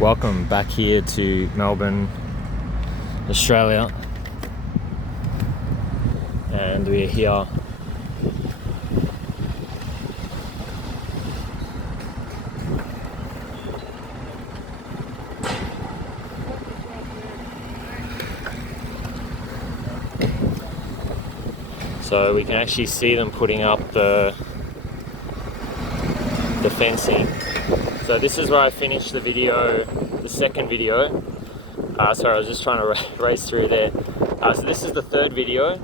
Welcome back here to Melbourne, Australia, and we're here so we can actually see them putting up the fencing. So this is where I finished the video, the second video. Sorry, I was just trying to race through there. So this is the third video.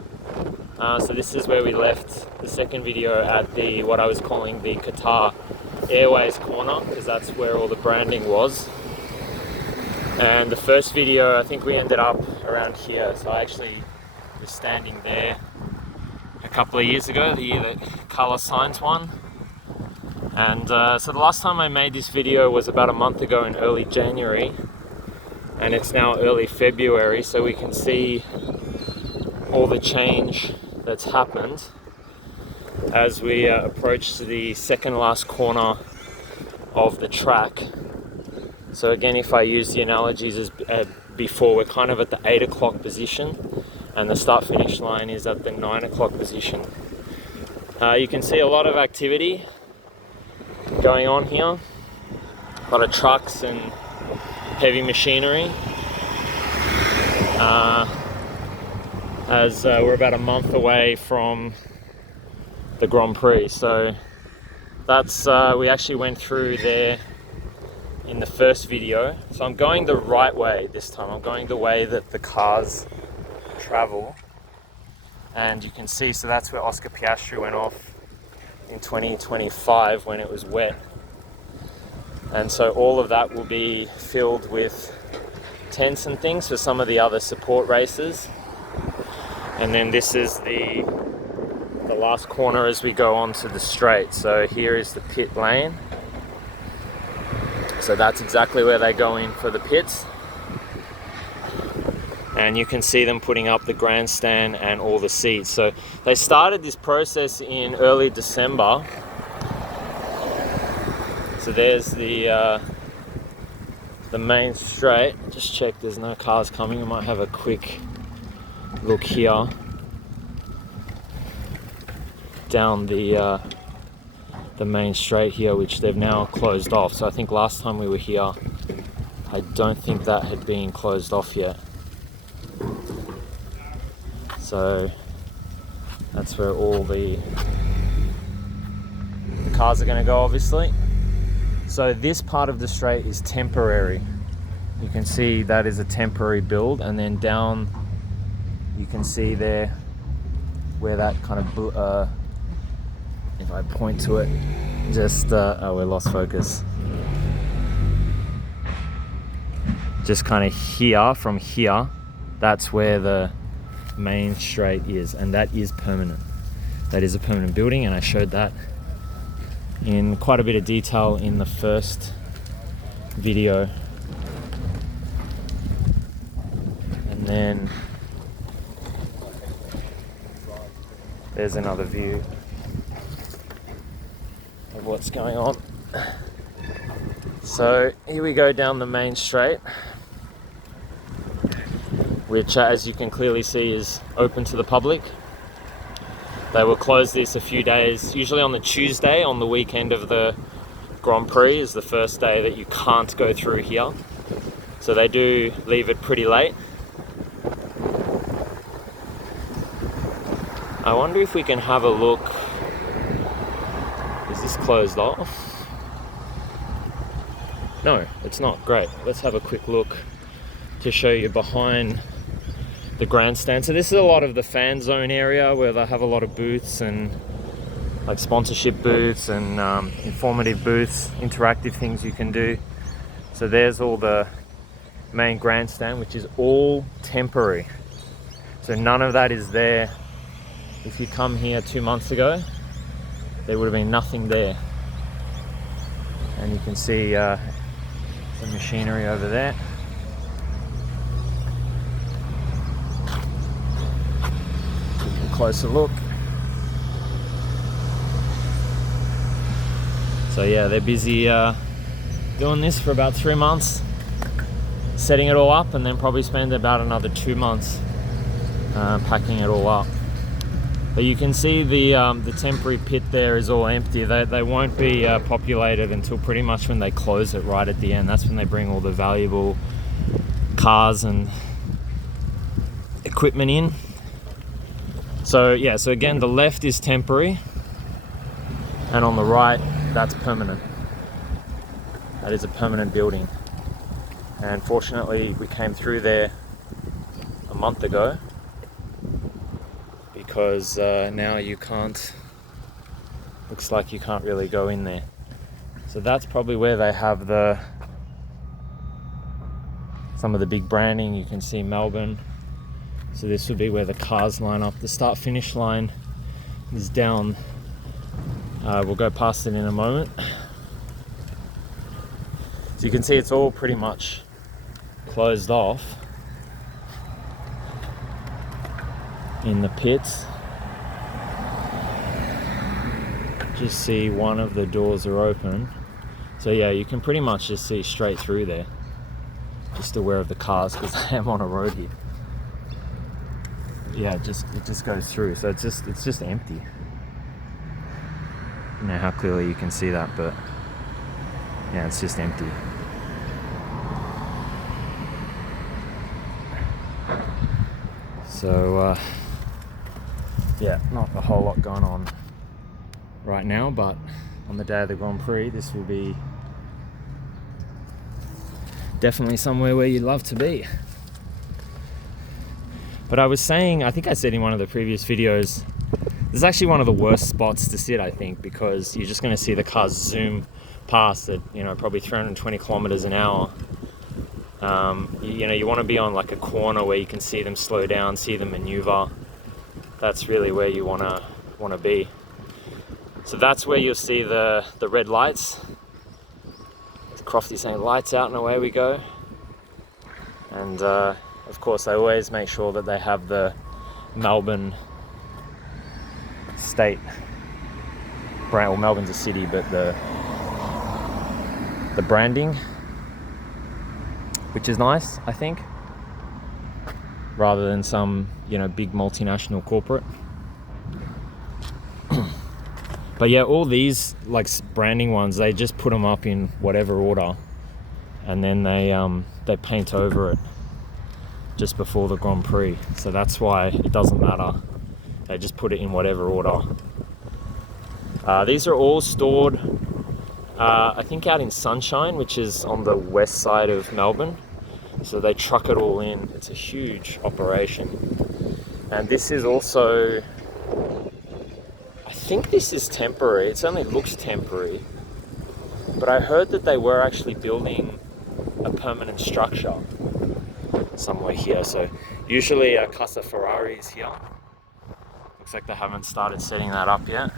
So this is where we left the second video at the, what I was calling the Qatar Airways corner, because that's where all the branding was. And the first video, I think we ended up around here. So I actually was standing there a couple of years ago, the year that Colour Signs won. And so the last time I made this video was about a month ago in early January, and it's now early February, so we can see all the change that's happened as we approach the second last corner of the track. So again, if I use the analogies as before, we're kind of at the 8 o'clock position and the start finish line is at the 9 o'clock position. You can see a lot of activity going on here, a lot of trucks and heavy machinery, as we're about a month away from the Grand Prix. So that's we actually went through there in the first video. So I'm going the right way this time. I'm going the way that the cars travel, and you can see, so that's where Oscar Piastri went off in 2025 when it was wet. And so all of that will be filled with tents and things for some of the other support races. And then this is the last corner as we go onto the straight. So here is the pit lane. So that's exactly where they go in for the pits. And you can see them putting up the grandstand and all the seats. So they started this process in early December. So there's the main straight. Just check there's no cars coming. I might have a quick look here down the main straight here, which they've now closed off. So I think last time we were here, I don't think that had been closed off yet. So that's where all the cars are going to go, obviously. So this part of the straight is temporary. You can see that is a temporary build, and then down you can see there where that kind of if I point to it, just oh, we lost focus. Just kind of here, from here, that's where the main straight is, and that is permanent. That is a permanent building, and I showed that in quite a bit of detail in the first video. And then there's another view of what's going on. So here we go down the main straight, which as you can clearly see is open to the public. They will close this a few days, usually on the Tuesday, on the weekend of the Grand Prix is the first day that you can't go through here. So they do leave it pretty late. I wonder if we can have a look. Is this closed off? No, it's not. Great. Let's have a quick look to show you behind the grandstand. So this is a lot of the fan zone area where they have a lot of booths and like sponsorship booths and informative booths, interactive things you can do. So there's all the main grandstand, which is all temporary. So none of that is there. If you come here 2 months ago, there would have been nothing there. And you can see the machinery over there. Closer look. So yeah, they're busy doing this for about 3 months. setting it all up, and then probably spend about another 2 months packing it all up. But you can see the temporary pit there is all empty. They won't be populated until pretty much when they close it right at the end. That's when they bring all the valuable cars and equipment in. So yeah, so again, the left is temporary, and on the right, that's permanent. That is a permanent building. And fortunately, we came through there a month ago, because now you can't, looks like you can't really go in there. So that's probably where they have some of the big branding. You can see Melbourne. So this would be where the cars line up. The start finish line is down. We'll go past it in a moment. So you can see it's all pretty much closed off in the pits. Just see one of the doors are open. So yeah, you can pretty much just see straight through there. Just aware of the cars because I am on a road here. Yeah, it just goes through. So it's just empty. I don't know how clearly you can see that, but yeah, it's just empty. So yeah, not a whole lot going on right now, but on the day of the Grand Prix, this will be definitely somewhere where you'd love to be. But I was saying, I think I said in one of the previous videos, this is actually one of the worst spots to sit, I think, because you're just going to see the cars zoom past at, probably 320 kilometers an hour. You want to be on like a corner where you can see them slow down, see them maneuver. That's really where you want to be. So that's where you'll see the red lights. Crofty's saying lights out, and away we go. And of course, they always make sure that they have the Melbourne state brand. Well, Melbourne's a city, but the branding, which is nice, I think, rather than some big multinational corporate. But yeah, all these like branding ones, they just put them up in whatever order, and then they paint over it just before the Grand Prix. So that's why it doesn't matter. They just put it in whatever order. These are all stored, I think, out in Sunshine, which is on the west side of Melbourne. So they truck it all in. It's a huge operation. And this is also, I think this is temporary. It only looks temporary. But I heard that they were actually building a permanent structure somewhere here. So usually Casa Ferrari is here. Looks like they haven't started setting that up yet.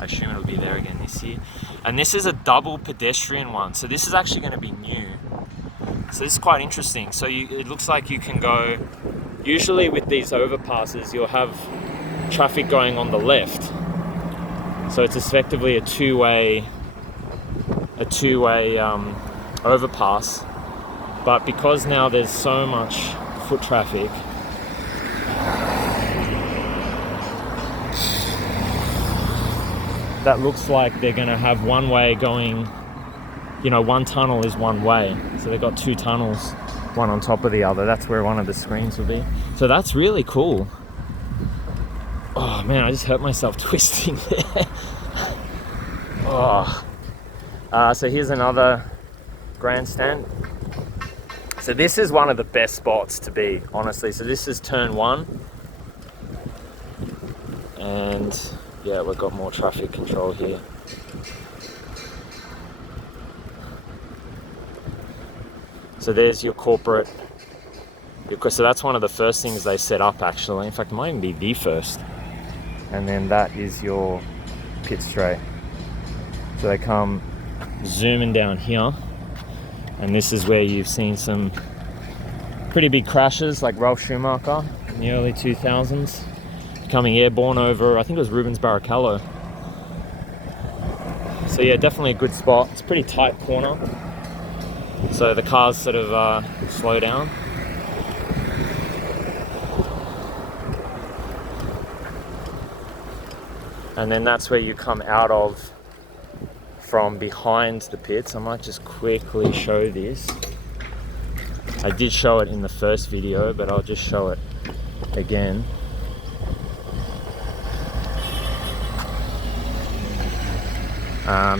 I assume it'll be there again this year. And this is a double pedestrian one. So this is actually going to be new. So this is quite interesting. So it looks like you can go, usually with these overpasses, you'll have traffic going on the left. So it's effectively a two-way overpass. But because now there's so much foot traffic, that looks like they're going to have one way going, one tunnel is one way. So they've got two tunnels, one on top of the other. That's where one of the screens will be. So that's really cool. Oh man, I just hurt myself twisting there. So here's another grandstand. So this is one of the best spots to be, honestly. So this is turn one. And yeah, we've got more traffic control here. So there's your corporate. So that's one of the first things they set up, actually. In fact, it might even be the first. And then that is your pit straight. So they come zooming down here. And this is where you've seen some pretty big crashes, like Ralf Schumacher in the early 2000s. Becoming airborne over, I think it was Rubens Barrichello. So yeah, definitely a good spot. It's a pretty tight corner. So the cars sort of slow down. And then that's where you come out of from behind the pits. I might just quickly show this. I did show it in the first video, but I'll just show it again.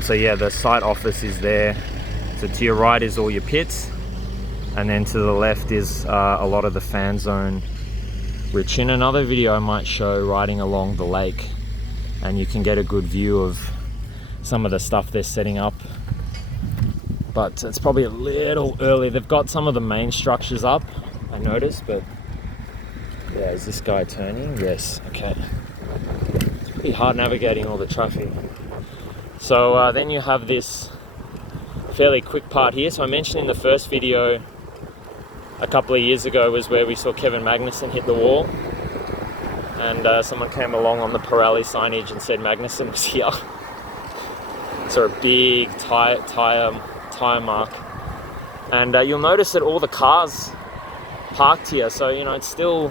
So yeah, the site office is there. So to your right is all your pits, and then to the left is a lot of the fan zone, which in another video I might show riding along the lake, and you can get a good view of some of the stuff they're setting up. But it's probably a little early. They've got some of the main structures up, I noticed, but yeah, is this guy turning? Yes, okay. It's pretty hard navigating all the traffic. So then you have this fairly quick part here. So I mentioned in the first video a couple of years ago was where we saw Kevin Magnussen hit the wall, and someone came along on the Pirelli signage and said Magnussen was here. So a big tire mark, and you'll notice that all the cars parked here, so you know it's still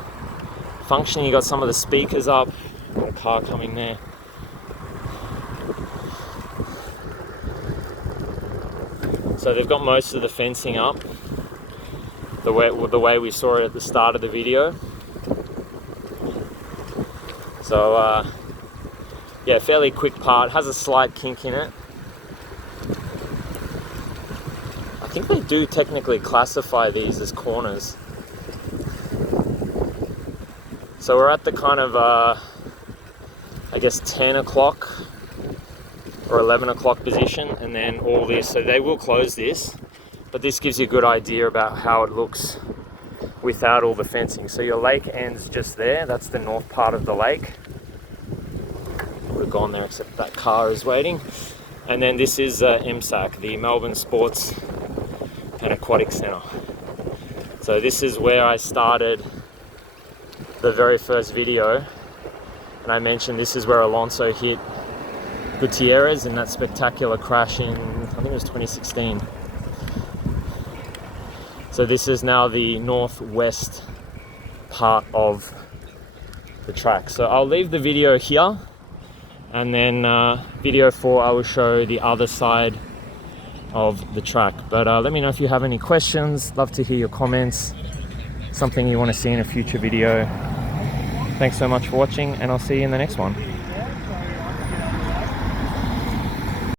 functioning. You got some of the speakers up, got a car coming there. So they've got most of the fencing up the way we saw it at the start of the video. So yeah, fairly quick part, has a slight kink in it. I think they do technically classify these as corners. So we're at the kind of I guess 10 o'clock or 11 o'clock position, and then all this, so they will close this, but this gives you a good idea about how it looks without all the fencing. So your lake ends just there, that's the north part of the lake. Would have gone there except that car is waiting. And then this is MSAC, the Melbourne Sports and Aquatic Centre. So this is where I started the very first video, and I mentioned this is where Alonso hit Gutierrez in that spectacular crash in, I think it was 2016. So this is now the northwest part of the track. So I'll leave the video here, and then video 4 I will show the other side of the track. But let me know if you have any questions. Love to hear your comments, something you want to see in a future video. Thanks so much for watching, and I'll see you in the next one.